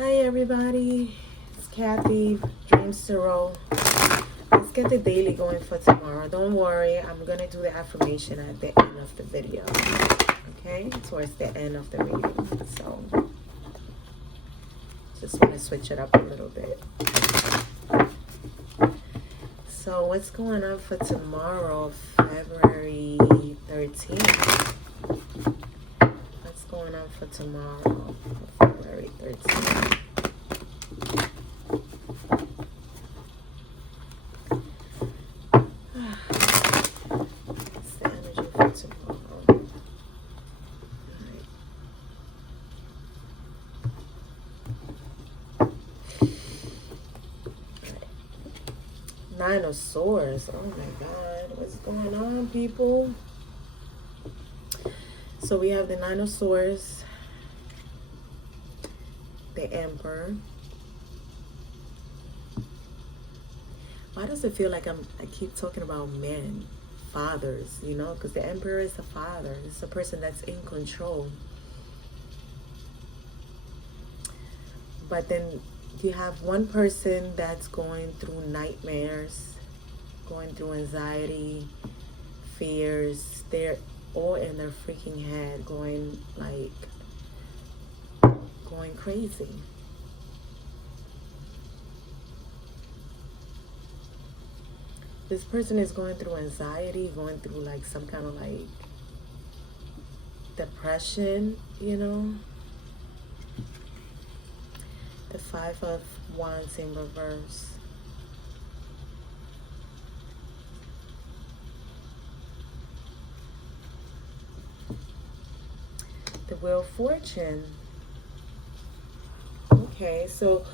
Hi everybody, it's Kathy, Dreams Tarot. Let's get the daily going for tomorrow. Don't worry, I'm going to do the affirmation at the end of the video. Okay, towards the end of the reading. So, just want to switch it up a little bit. So, what's going on for tomorrow, February 13th? What's going on for tomorrow, February 13th? What's the energy for tomorrow? Nine of Swords. Oh my God. What's going on, people? So we have the Nine of Swords, the Emperor. Why does it feel like I keep talking about men, fathers, you know? Because the Emperor is a father. It's a person that's in control. But then you have one person that's going through nightmares, going through anxiety, fears. They're all in their freaking head, going crazy. This person is going through anxiety, going through like some kind of like depression, you know. The Five of Wands in reverse. The Wheel of Fortune. Okay, so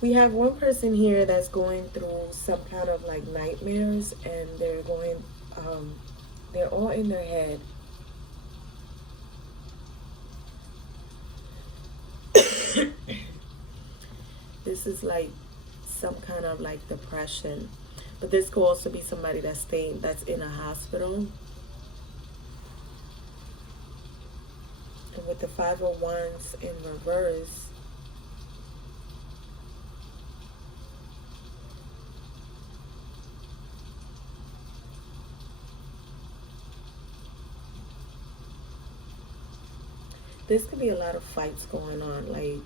we have one person here that's going through some kind of like nightmares, and they're they're all in their head. This is like some kind of like depression, but this could also be somebody that's in a hospital. And with the Five of Wands in reverse, this could be a lot of fights going on, like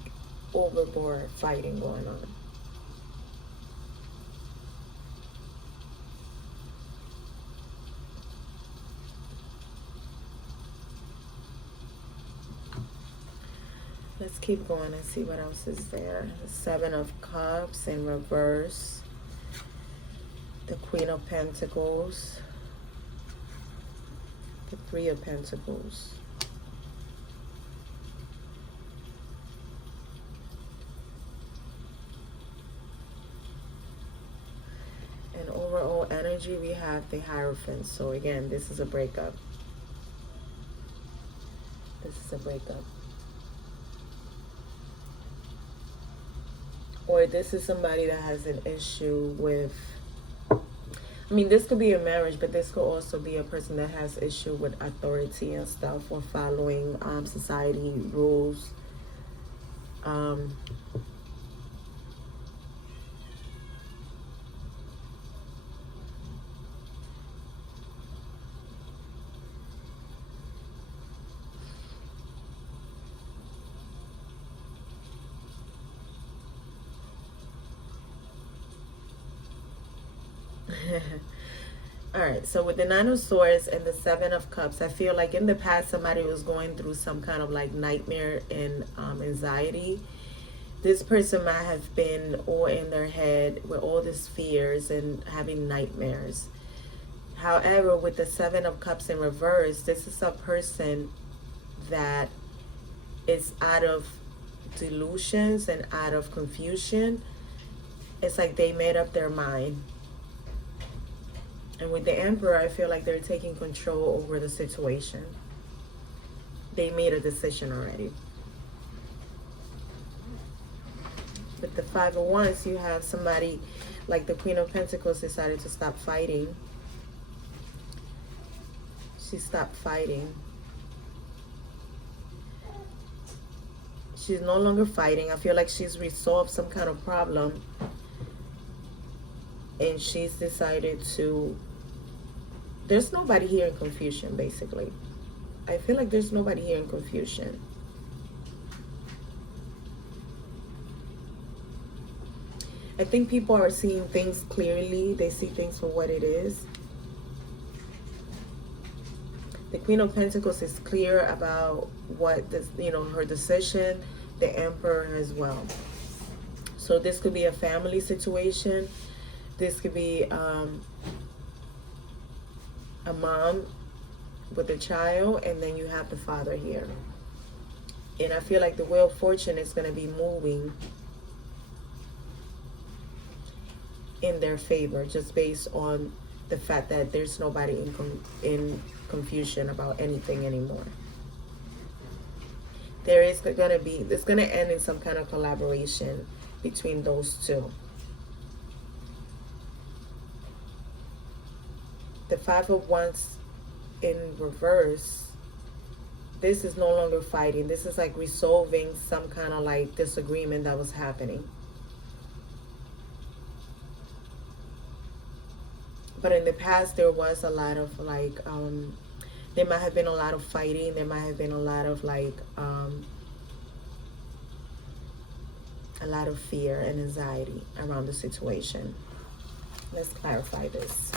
overboard fighting going on. Let's keep going and see what else is there. The Seven of Cups in reverse. The Queen of Pentacles. The Three of Pentacles. And overall energy, we have the Hierophant. So again, this is a breakup. This is a breakup. Or this is somebody that has an issue with, I mean, this could be a marriage, but this could also be a person that has issue with authority and stuff, or following society rules. All right, so with the Nine of Swords and the Seven of Cups, I feel like in the past somebody was going through some kind of like nightmare and anxiety. This person might have been all in their head with all these fears and having nightmares. However, with the Seven of Cups in reverse, this is a person that is out of delusions and out of confusion. It's like they made up their mind. And with the Emperor, I feel like they're taking control over the situation. They made a decision already. With the Five of Wands, you have somebody like the Queen of Pentacles decided to stop fighting. She stopped fighting. She's no longer fighting. I feel like she's resolved some kind of problem. And she's decided to... There's nobody here in confusion, basically. I feel like there's nobody here in confusion. I think people are seeing things clearly. They see things for what it is. The Queen of Pentacles is clear about what this, her decision. The Emperor as well. So this could be a family situation. This could be a mom with a child, and then you have the father here. And I feel like the Wheel of Fortune is going to be moving in their favor, just based on the fact that there's nobody in confusion about anything anymore. It's going to end in some kind of collaboration between those two. The Five of Wands in reverse, this is no longer fighting. This is like resolving some kind of like disagreement that was happening. But in the past, there was a lot of like, there might have been a lot of fighting. There might have been a lot of like, a lot of fear and anxiety around the situation. Let's clarify this.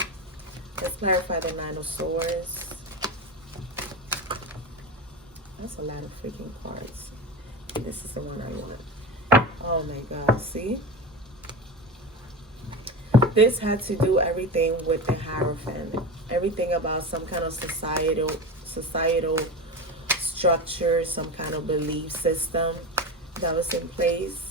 Let's clarify the Nine of Swords. That's a lot of freaking cards. This is the one I want. Oh my God, see? This had to do everything with the Hierophant. Everything about some kind of societal structure, some kind of belief system that was in place.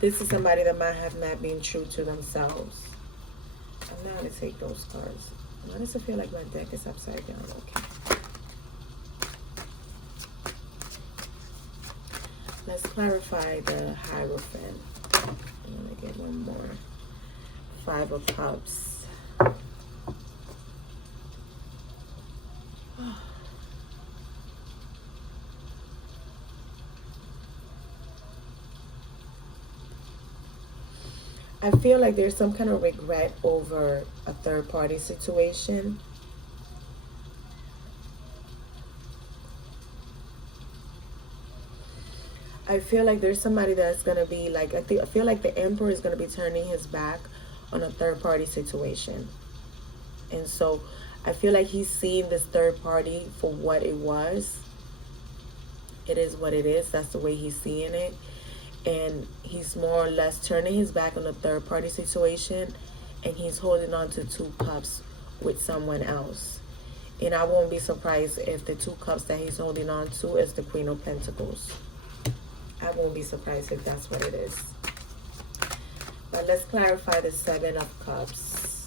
This is somebody that might have not been true to themselves. I'm not going to take those cards. Why does it feel like my deck is upside down? Okay. Let's clarify the Hierophant. I'm going to get one more. Five of Cups. I feel like there's some kind of regret over a third-party situation. I feel like there's somebody that's going to be like, I feel like the Emperor is going to be turning his back on a third-party situation. And so I feel like he's seeing this third party for what it was. It is what it is. That's the way he's seeing it. And he's more or less turning his back on the third-party situation, and he's holding on to two cups with someone else. And I won't be surprised if the two cups that he's holding on to is the Queen of Pentacles. I won't be surprised if that's what it is. But let's clarify the Seven of Cups.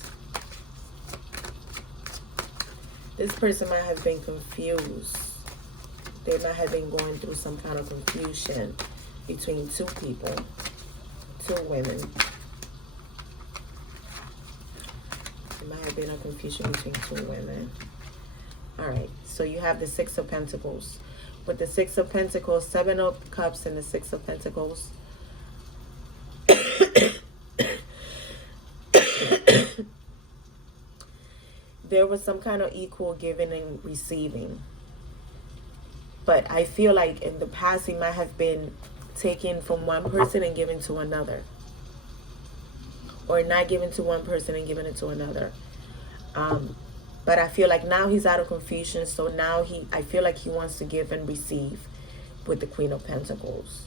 This person might have been confused. They might have been going through some kind of confusion between two people, two women. There might have been a confusion between two women. All right, so you have the Six of Pentacles. With the Six of Pentacles, Seven of Cups, and the Six of Pentacles. There was some kind of equal giving and receiving. But I feel like in the past, he might have been taken from one person and given to another. Or not given to one person and given it to another. But I feel like now he's out of confusion. So now I feel like he wants to give and receive with the Queen of Pentacles.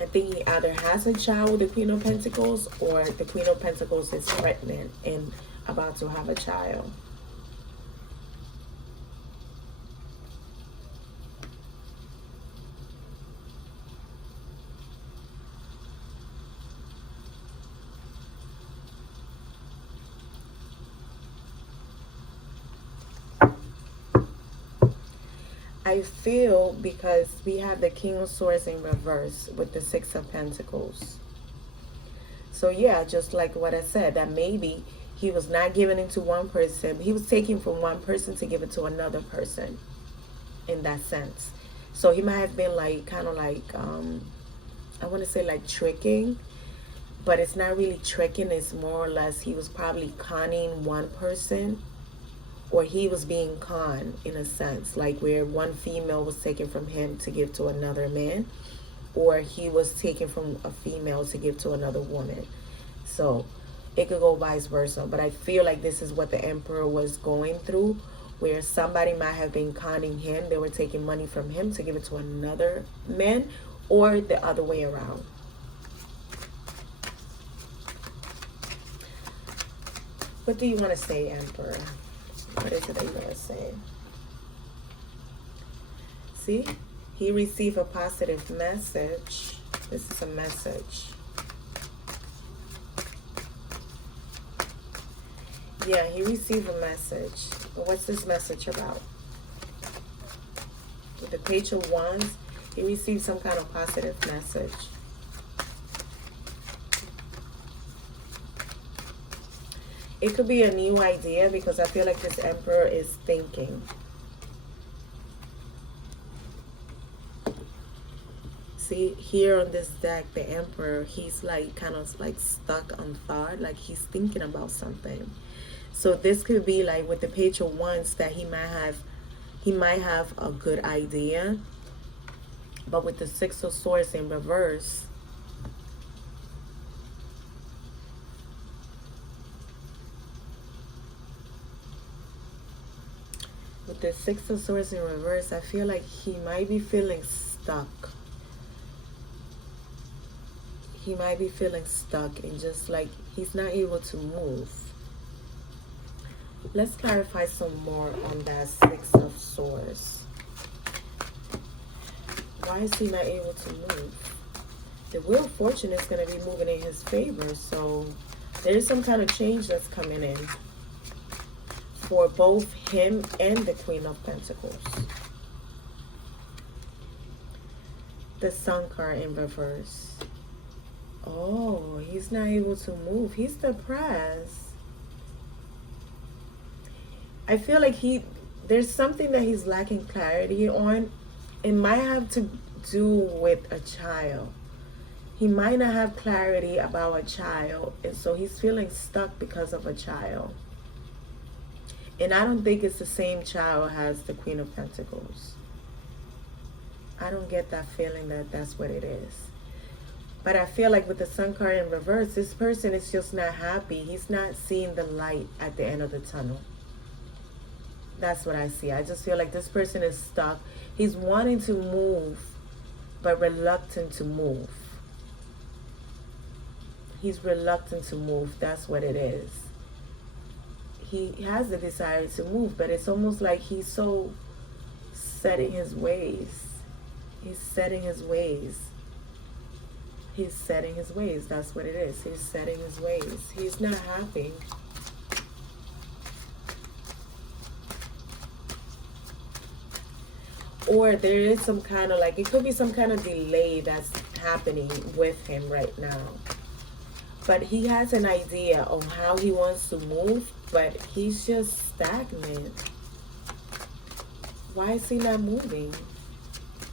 I think he either has a child with the Queen of Pentacles, or the Queen of Pentacles is pregnant and about to have a child. I feel because we have the King of Swords in reverse with the Six of Pentacles. So yeah, just like what I said, that maybe He was not giving it to one person. He was taking from one person to give it to another person in that sense. So he might have been like, kind of like, I want to say like tricking, but it's not really tricking. It's more or less he was probably conning one person, or he was being conned in a sense, like where one female was taken from him to give to another man, or he was taken from a female to give to another woman. So it could go vice versa. But I feel like this is what the Emperor was going through, where somebody might have been conning him. They were taking money from him to give it to another man, or the other way around. What do you want to say, Emperor? What is it that you want to say? See? He received a positive message. This is a message. Yeah, he received a message. But what's this message about? With the Page of Wands, he received some kind of positive message. It could be a new idea, because I feel like this Emperor is thinking. See, here on this deck, the Emperor, he's like kind of like stuck on thought, like he's thinking about something. So this could be like with the Page of Wands that he might have a good idea, but with the Six of Swords in reverse, with the Six of Swords in reverse, I feel like he might be feeling stuck. He might be feeling stuck and just like he's not able to move. Let's clarify some more on that Six of Swords. Why is he not able to move? The Wheel of Fortune is going to be moving in his favor, so there's some kind of change that's coming in for both him and the Queen of Pentacles. The Sun card in reverse. Oh, he's not able to move. He's depressed. I feel like there's something that he's lacking clarity on. It might have to do with a child. He might not have clarity about a child, and so he's feeling stuck because of a child. And I don't think it's the same child as the Queen of Pentacles. I don't get that feeling that that's what it is. But I feel like with the Sun card in reverse, this person is just not happy. He's not seeing the light at the end of the tunnel. That's what I see. I just feel like this person is stuck. He's wanting to move, but reluctant to move. He's reluctant to move. That's what it is. He has the desire to move, but it's almost like he's so set in his ways. He's setting his ways. He's setting his ways. That's what it is. He's setting his ways. He's not happy. Or there is some kind of like, it could be some kind of delay that's happening with him right now. But he has an idea of how he wants to move, but he's just stagnant. Why is he not moving?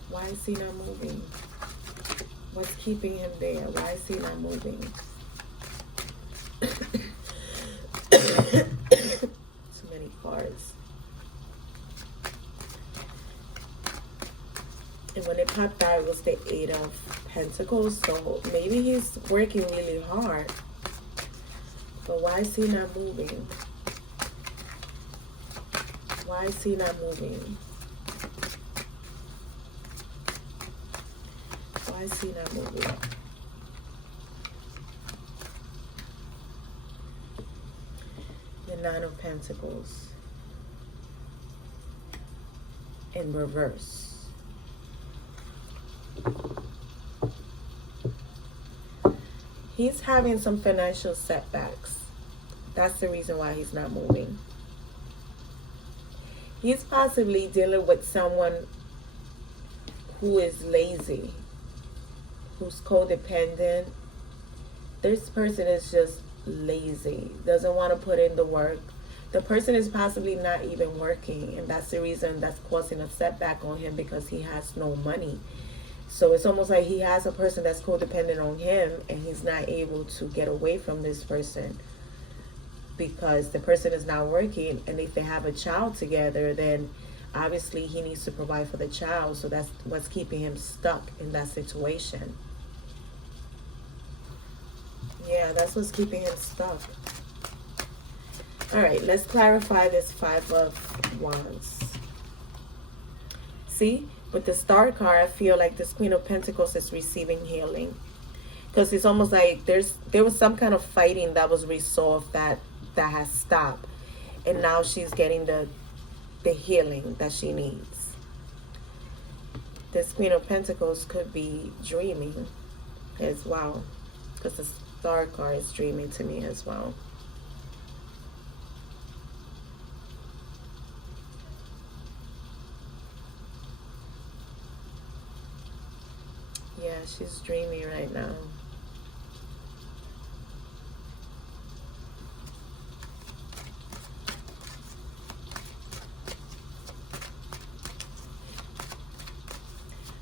Why is he not moving? What's keeping him there? Why is he not moving? Too many cards. And when it popped out, it was the Eight of Pentacles. So maybe he's working really hard. But why is he not moving? Why is he not moving? Why is he not moving? The Nine of Pentacles in reverse. He's having some financial setbacks. That's the reason why he's not moving. He's possibly dealing with someone who is lazy, who's codependent. This person is just lazy, doesn't want to put in the work. The person is possibly not even working, and that's the reason that's causing a setback on him, because he has no money. So it's almost like he has a person that's codependent on him, and he's not able to get away from this person because the person is not working. And if they have a child together, then obviously he needs to provide for the child. So that's what's keeping him stuck in that situation. Yeah, that's what's keeping him stuck. All right, let's clarify this Five of Wands. See, with the Star card, I feel like this Queen of Pentacles is receiving healing, because it's almost like there was some kind of fighting that was resolved that has stopped, and now she's getting the healing that she needs. This Queen of Pentacles could be dreaming as well, because the Star card is dreaming to me as well. Yeah, she's dreaming right now.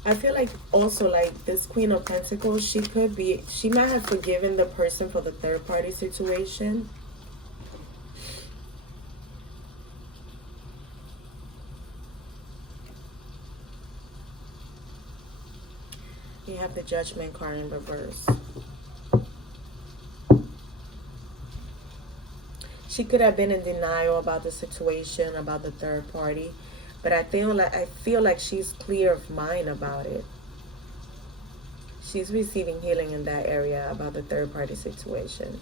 I feel like also like this Queen of Pentacles, she might have forgiven the person for the third party situation. You have the Judgment card in reverse. She could have been in denial about the situation, about the third party, but I feel like she's clear of mind about it. She's receiving healing in that area about the third party situation.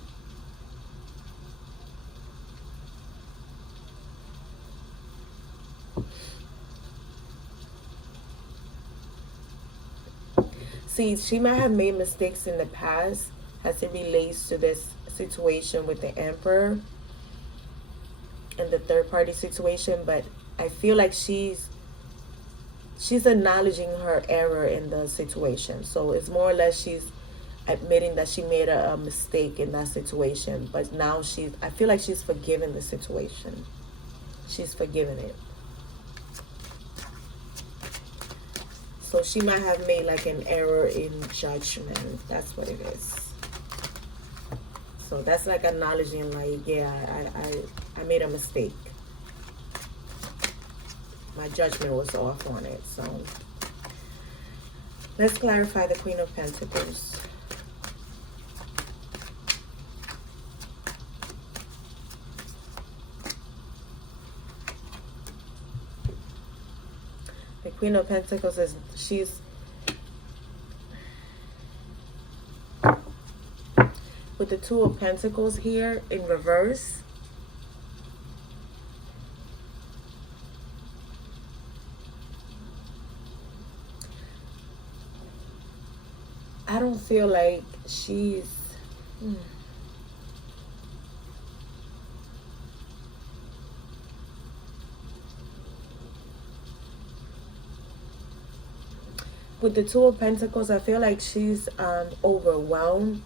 See, she might have made mistakes in the past as it relates to this situation with the Emperor and the third party situation, but I feel like she's acknowledging her error in the situation. So it's more or less she's admitting that she made a mistake in that situation, but now I feel like she's forgiven the situation. She's forgiven it. So she might have made like an error in judgment. That's what it is. So that's like acknowledging, like, yeah, I made a mistake. My judgment was off on it. So let's clarify the Queen of Pentacles. The Queen of Pentacles is, she's with the Two of Pentacles here in reverse. I don't feel like she's with the Two of Pentacles, I feel like she's overwhelmed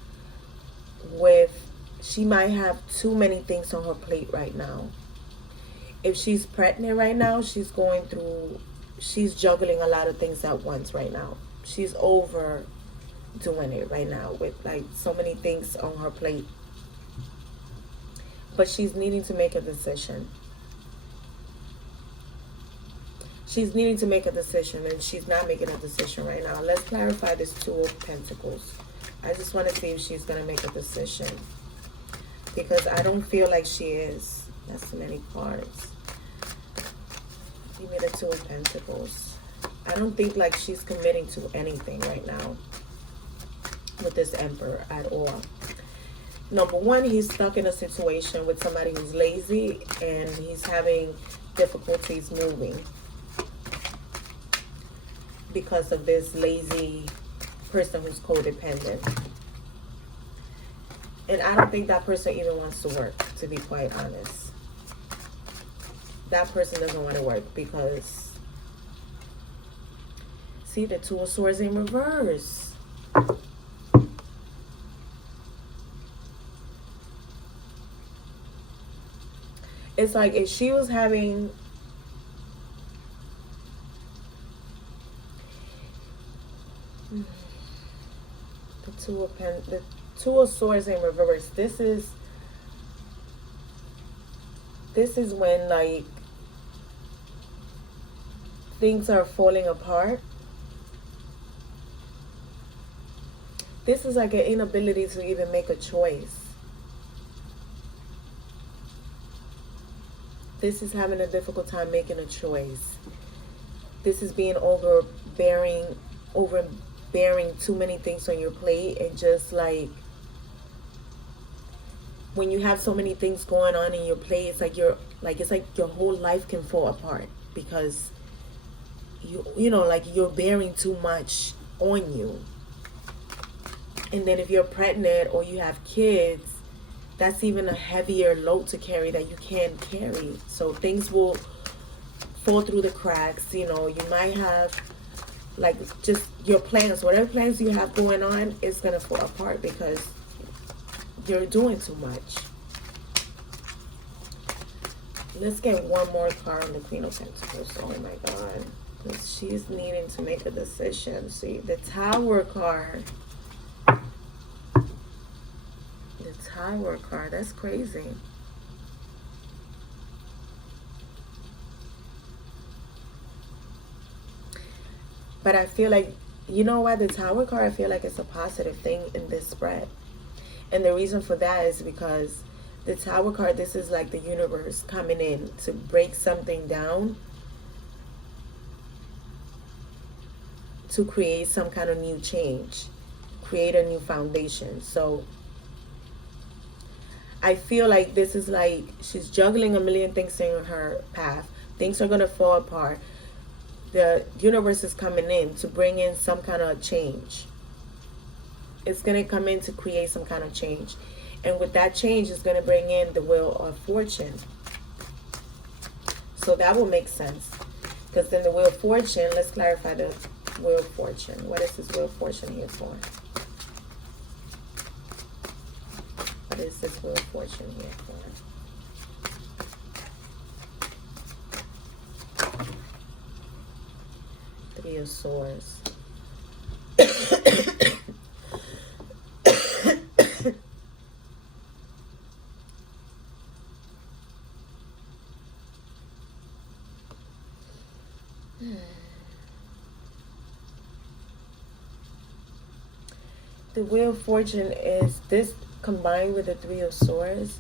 with, she might have too many things on her plate right now. If she's pregnant right now, she's juggling a lot of things at once right now. She's overdoing it right now with like so many things on her plate. But she's needing to make a decision. She's needing to make a decision, and she's not making a decision right now. Let's clarify this Two of Pentacles. I just want to see if she's going to make a decision, because I don't feel like she is. That's too many cards. Give me the Two of Pentacles. I don't think like she's committing to anything right now with this Emperor at all. Number one, he's stuck in a situation with somebody who's lazy, and he's having difficulties moving because of this lazy person who's codependent. And I don't think that person even wants to work, to be quite honest. That person doesn't want to work because, see, the Two of Swords in reverse. It's like if she was having the two of swords in reverse. This is when like things are falling apart. This is like an inability to even make a choice. This is having a difficult time making a choice. This is being overbearing too many things on your plate, and just like when you have so many things going on in your plate, it's like your whole life can fall apart because you know, like you're bearing too much on you. And then if you're pregnant or you have kids, that's even a heavier load to carry that you can't carry. So things will fall through the cracks. You know, you might have like just your plans, whatever plans you have going on is going to fall apart because you're doing too much. Let's get one more card on the Queen of Pentacles. Oh my God. Because she's needing to make a decision. See, the Tower card. Tower card. That's crazy. But I feel like, you know why the Tower card, I feel like it's a positive thing in this spread. And the reason for that is because the Tower card, this is like the universe coming in to break something down, to create some kind of new change, create a new foundation. So I feel like this is like she's juggling a million things in her path. Things are going to fall apart. The universe is coming in to bring in some kind of change. It's going to come in to create some kind of change. And with that change, it's going to bring in the Wheel of Fortune. So that will make sense. Because then the Wheel of Fortune, let's clarify the Wheel of Fortune. What is this Wheel of Fortune here for? What is this Wheel of Fortune here for? Three of Swords. The Wheel of Fortune is this combined with the Three of Swords.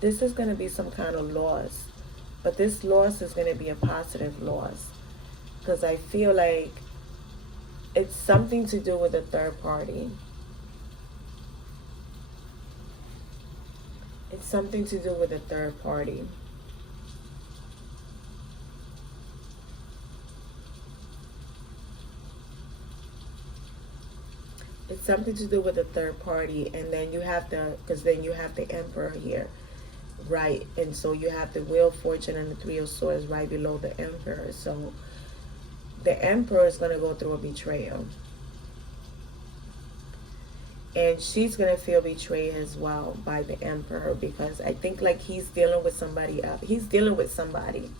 This is going to be some kind of loss. But this loss is going to be a positive loss. Because I feel like it's something to do with a third party. It's something to do with a third party. It's something to do with a third party. And then you have because then you have the Emperor here, right? And so you have the Wheel of Fortune and the Three of Swords right below the Emperor. So the Emperor is going to go through a betrayal. And she's going to feel betrayed as well by the Emperor, because I think like he's dealing with somebody else. He's dealing with somebody.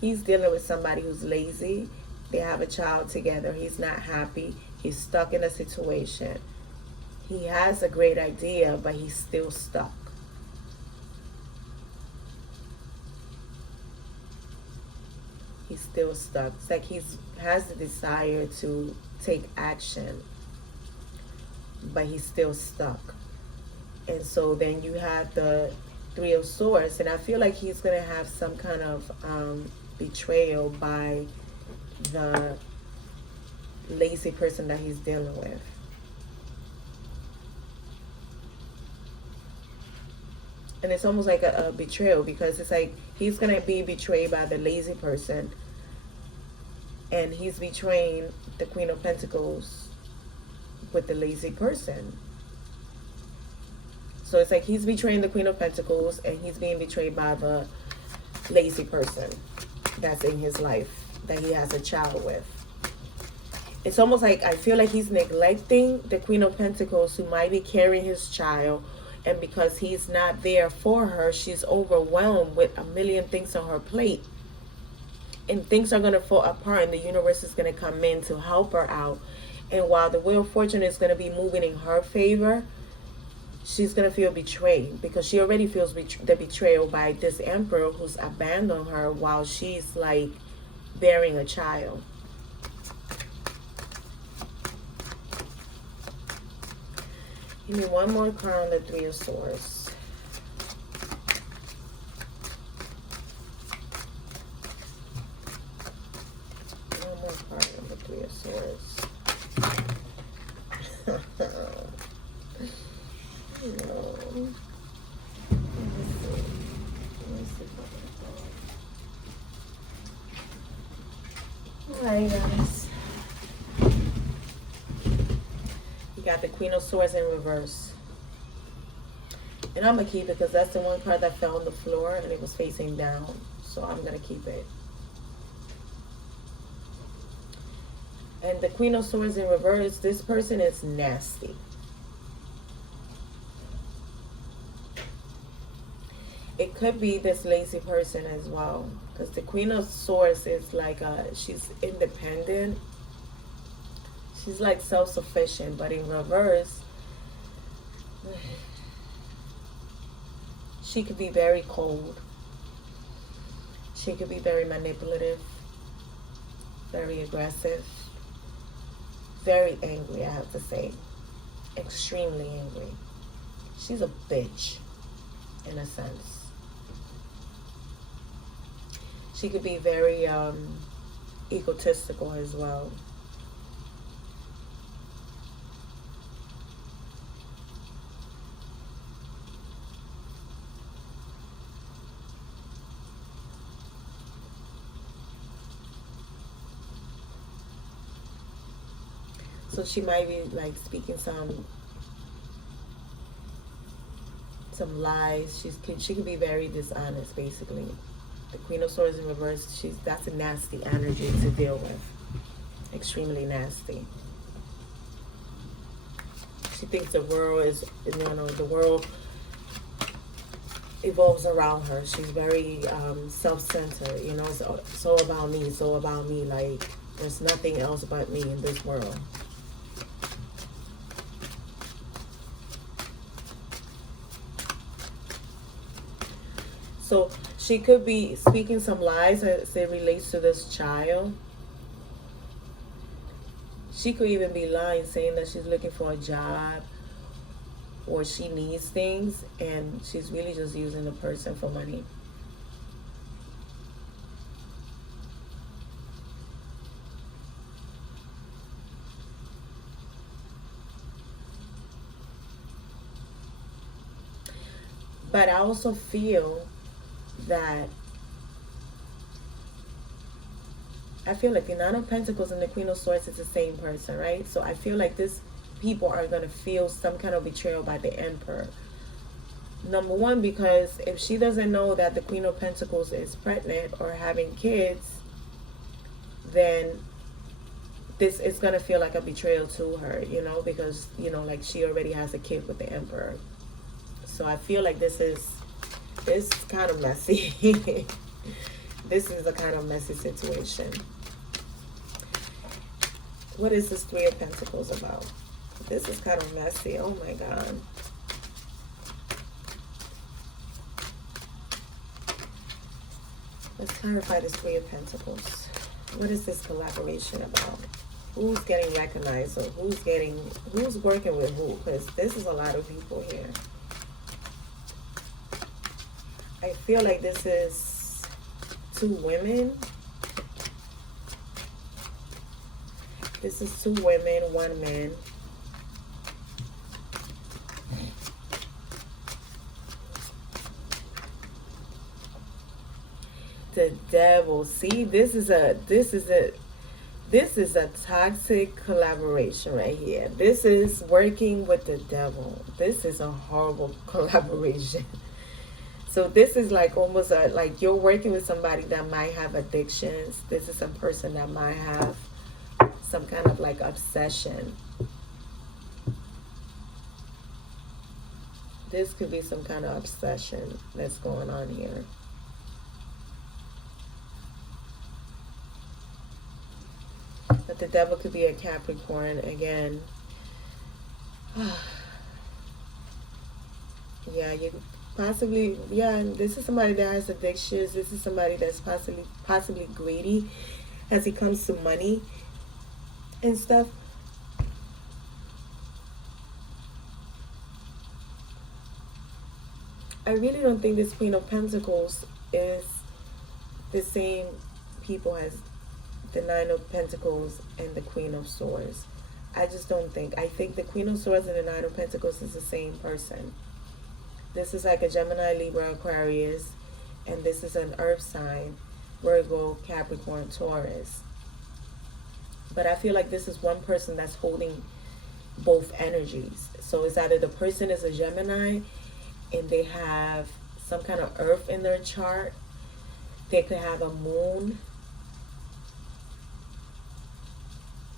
He's dealing with somebody who's lazy. They have a child together. He's not happy. He's stuck in a situation. He has a great idea, but he's still stuck. He's still stuck. It's like he has the desire to take action, but he's still stuck. And so then you have the Three of Swords, and I feel like he's going to have some kind of betrayal by the lazy person that he's dealing with. And it's almost like a betrayal, because it's like he's going to be betrayed by the lazy person, and he's betraying the Queen of Pentacles with the lazy person. So it's like he's betraying the Queen of Pentacles, and he's being betrayed by the lazy person that's in his life, that he has a child with. It's almost like I feel like he's neglecting the Queen of Pentacles, who might be carrying his child, And because he's not there for her, she's overwhelmed with a million things on her plate. And things are going to fall apart, and the universe is going to come in to help her out. And while the wheel of fortune is going to be moving in her favor, she's going to feel betrayed, because she already feels the betrayal by this emperor who's abandoned her while she's like bearing a child. Give me one more card on the Three of Swords. One more card on the Three of Swords. No. Alright, guys. You got the Queen of Swords in reverse. And I'm going to keep it because that's the one card that fell on the floor and it was facing down. So I'm going to keep it. And the Queen of Swords in reverse, this person is nasty. It could be this lazy person as well, because the Queen of Swords is like she's independent. She's like self-sufficient, but in reverse, she could be very cold. She could be very manipulative, very aggressive, very angry, I have to say. Extremely angry. She's a bitch, in a sense. She could be very egotistical as well. So she might be like speaking some lies. She could be very dishonest, basically. The Queen of Swords in reverse, that's a nasty energy to deal with. Extremely nasty. She thinks the world is, the world evolves around her. She's very self-centered, it's all about me, it's all about me. Like, there's nothing else but me in this world. So she could be speaking some lies as it relates to this child. She could even be lying, saying that she's looking for a job or she needs things, and she's really just using the person for money. But I also feel that like the Nine of Pentacles and the Queen of Swords is the same person, right? So I feel like these people are going to feel some kind of betrayal by the Emperor. Number one, because if she doesn't know that the Queen of Pentacles is pregnant or having kids, then this is going to feel like a betrayal to her, because, like she already has a kid with the Emperor. So I feel like this is kind of messy. This is a kind of messy situation. What is this Three of Pentacles about? This is kind of messy. Oh my God. Let's clarify this Three of Pentacles. What is this collaboration about? Who's getting recognized, or who's working with who? Because this is a lot of people here. I feel like this is two women. This is two women, one man. The Devil. See, this is a toxic collaboration right here. This is working with the devil. This is a horrible collaboration. So this is like almost like you're working with somebody that might have addictions. This is a person that might have some kind of like obsession. This could be some kind of obsession that's going on here. But the devil could be a Capricorn again. Yeah, you possibly, yeah, this is somebody that has addictions. This is somebody that's possibly greedy as it comes to money and stuff. I really don't think this Queen of Pentacles is the same people as the Nine of Pentacles and the Queen of Swords. I just don't think. I think the Queen of Swords and the Nine of Pentacles is the same person. This is like a Gemini, Libra, Aquarius, and this is an earth sign, Virgo, Capricorn, Taurus. But I feel like this is one person that's holding both energies. So it's either the person is a Gemini and they have some kind of earth in their chart. They could have a moon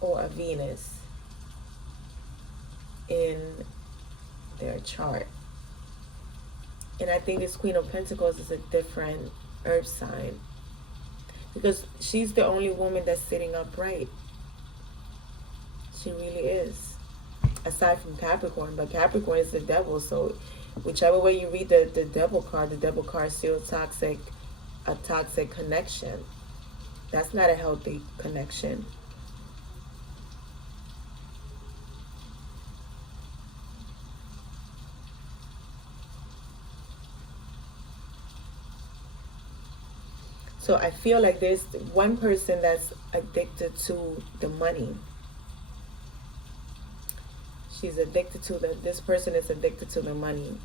or a Venus in their chart. And I think this Queen of Pentacles is a different earth sign, because she's the only woman that's sitting upright. She really is. Aside from Capricorn, but Capricorn is the devil, so whichever way you read the devil card is still toxic, a toxic connection. That's not a healthy connection. So I feel like there's one person that's addicted to the money. She's addicted to this person is addicted to the money.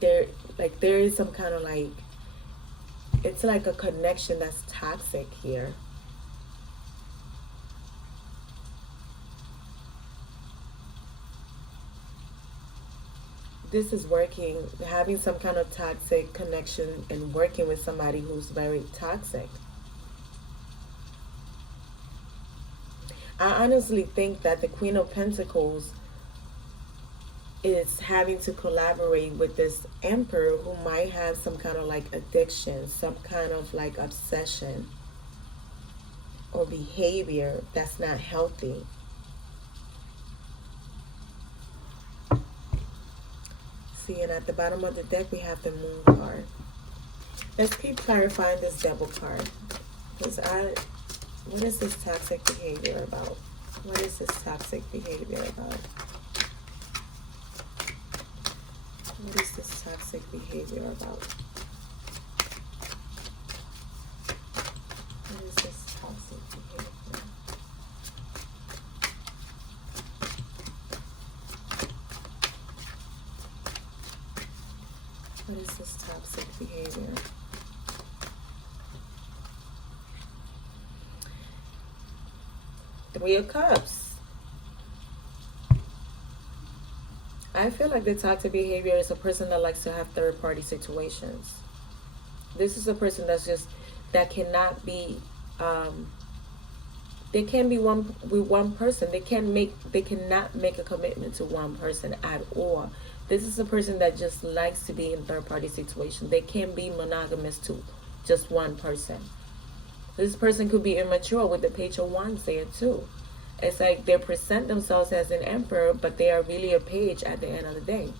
There is some kind of like, it's like a connection that's toxic here. This is working, having some kind of toxic connection and working with somebody who's very toxic. I honestly think that the Queen of Pentacles is having to collaborate with this Emperor who might have some kind of like addiction, some kind of like obsession or behavior that's not healthy. See, and at the bottom of the deck we have the Moon card. Let's keep clarifying this Devil card, because what is this toxic behavior about? What is this toxic behavior about? What is this toxic behavior about? What is this toxic behavior? What is this toxic behavior? Three of Cups. I feel like the toxic behavior is a person that likes to have third-party situations. This is a person that cannot be, they can be with one person. They cannot make a commitment to one person at all. This is a person that just likes to be in third-party situations. They can't be monogamous to just one person. This person could be immature with the Page of Wands there too. It's like they present themselves as an emperor, but they are really a page at the end of the day.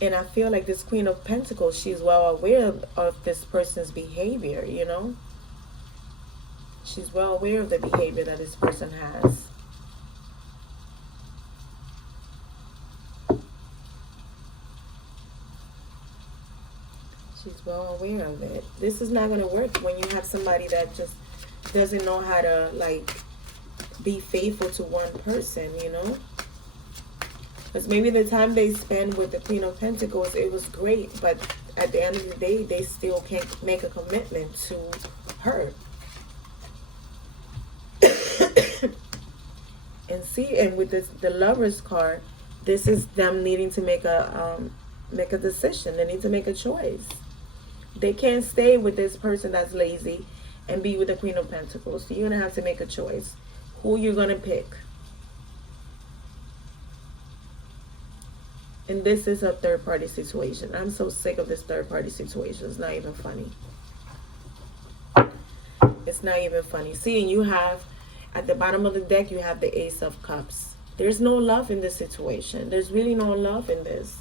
And I feel like this Queen of Pentacles, she's well aware of this person's behavior, you know? She's well aware of the behavior that this person has. She's well aware of it. This is not going to work when you have somebody that just doesn't know how to, like, be faithful to one person, you know? Because maybe the time they spend with the Queen of Pentacles, it was great, but at the end of the day, they still can't make a commitment to her. And see, and with the Lovers card, this is them needing to make a decision. They need to make a choice. They can't stay with this person that's lazy and be with the Queen of Pentacles. So you're going to have to make a choice. Who you're going to pick. And this is a third-party situation. I'm so sick of this third-party situation. It's not even funny. It's not even funny. See, and you have, at the bottom of the deck, you have the Ace of Cups. There's no love in this situation. There's really no love in this.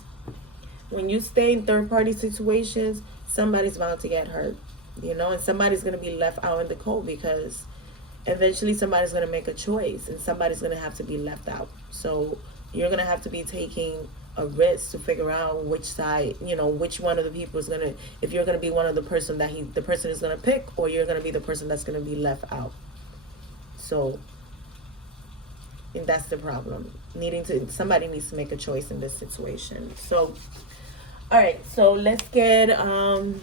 When you stay in third-party situations, somebody's bound to get hurt, you know, and somebody's going to be left out in the cold, because eventually somebody's going to make a choice and somebody's going to have to be left out. So you're going to have to be taking a risk to figure out which side, you know, which one of the people is going to, if you're going to be one of the person that the person is going to pick, or you're going to be the person that's going to be left out. So, and that's the problem. Somebody needs to make a choice in this situation. So, all right, so let's get an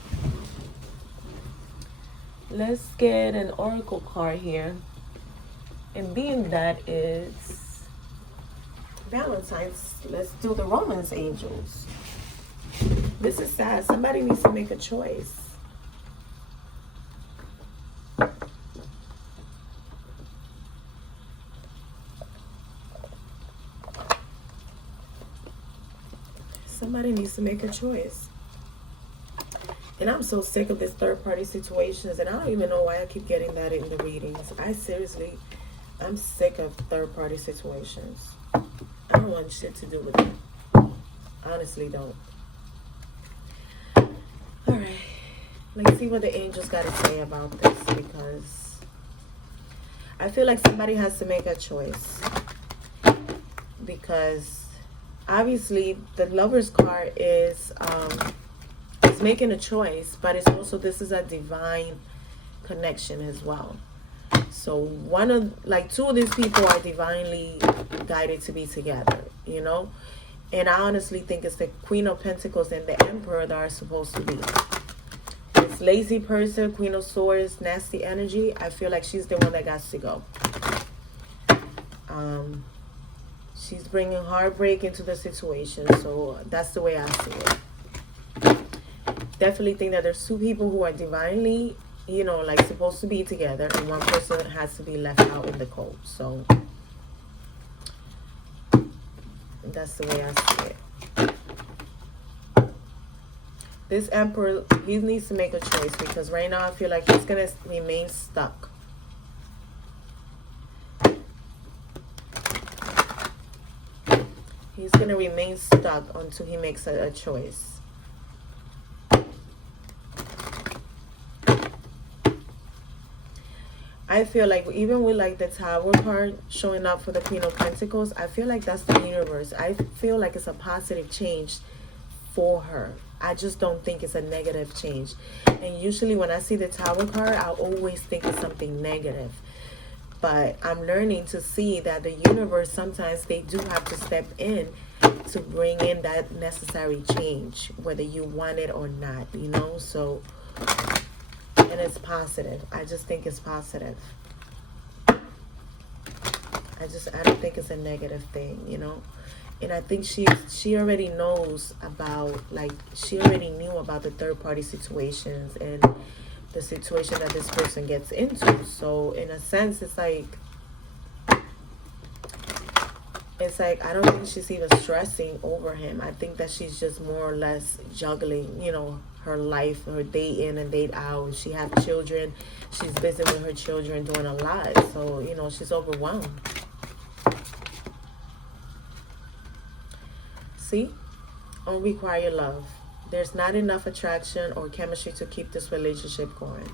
oracle card here. And being that it's Valentine's, let's do the Romance Angels. This is sad. Somebody needs to make a choice. Somebody needs to make a choice. And I'm so sick of this third-party situations, and I don't even know why I keep getting that in the readings. I'm sick of third-party situations. I don't want shit to do with it. Honestly, don't. Alright. Let's see what the angels got to say about this, because I feel like somebody has to make a choice. Because obviously the Lover's card is making a choice, but it's also, this is a divine connection as well. So two of these people are divinely guided to be together, you know. And I honestly think it's the Queen of Pentacles and the Emperor that are supposed to be. This lazy person, Queen of Swords, nasty energy, I feel like she's the one that got to go. She's bringing heartbreak into the situation. So that's the way I see it. Definitely think that there's two people who are divinely, you know, like supposed to be together, and one person has to be left out in the cold. So that's the way I see it. This Emperor, he needs to make a choice, because right now I feel like he's going to remain stuck. He's going to remain stuck until he makes a choice. I feel like even with like the Tower card showing up for the Queen of Pentacles, I feel like that's the universe. I feel like it's a positive change for her. I just don't think it's a negative change. And usually when I see the Tower card, I always think it's something negative. But I'm learning to see that the universe, sometimes they do have to step in to bring in that necessary change, whether you want it or not, you know. So, and it's positive. I just think it's positive. I don't think it's a negative thing, you know. And I think she already knows about, like, she already knew about the third-party situations and the situation that this person gets into. So in a sense, it's like I don't think she's even stressing over him. I think that she's just more or less juggling, you know, her life, her day in and day out. She has children. She's busy with her children, doing a lot. So, you know, she's overwhelmed. See? Unrequited love. There's not enough attraction or chemistry to keep this relationship going.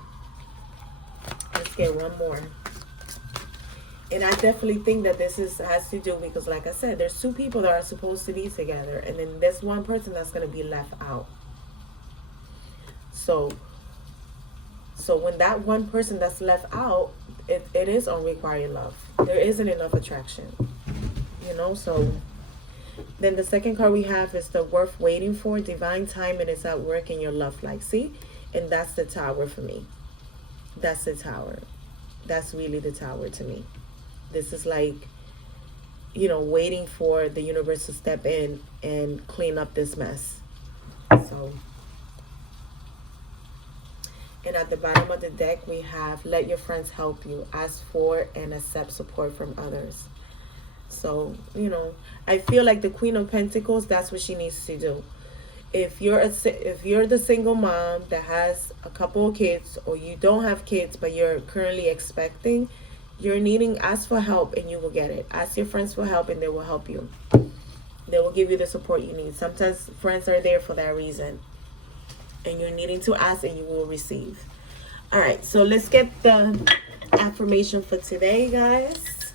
Let's get one more. And I definitely think that this has to do, because like I said, there's two people that are supposed to be together, and then there's one person that's going to be left out. So when that one person that's left out, it is unrequited love. There isn't enough attraction, you know. So then the second card we have is the Worth Waiting For. Divine timing is at work in your love life. See? And that's the Tower for me. That's the Tower. That's really the Tower to me. This is like, you know, waiting for the universe to step in and clean up this mess. So, And at the bottom of the deck, we have let your friends help you, ask for and accept support from others. So, I feel like the Queen of Pentacles, that's what she needs to do. If you're the single mom that has a couple of kids, or you don't have kids but you're currently expecting, you're needing, ask for help and you will get it. Ask your friends for help and they will help you. They will give you the support you need. Sometimes friends are there for that reason. And you're needing to ask and you will receive. All right, so let's get the affirmation for today, guys.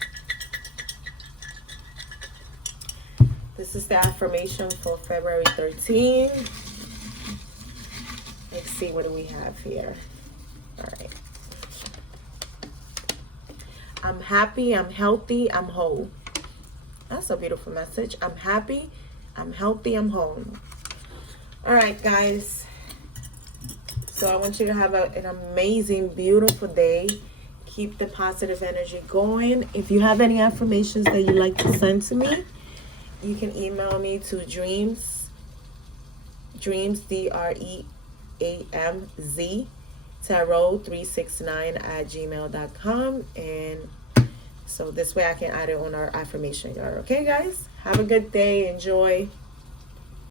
This is the affirmation for February 13. Let's see, what do we have here? All right. I'm happy, I'm healthy, I'm whole. That's a beautiful message. I'm happy, I'm healthy, I'm whole. All right, guys. So I want you to have an amazing, beautiful day. Keep the positive energy going. If you have any affirmations that you'd like to send to me, you can email me to dreams, DREAMZ, tarot369@gmail.com. And so this way I can add it on our affirmation yard. Okay, guys? Have a good day. Enjoy.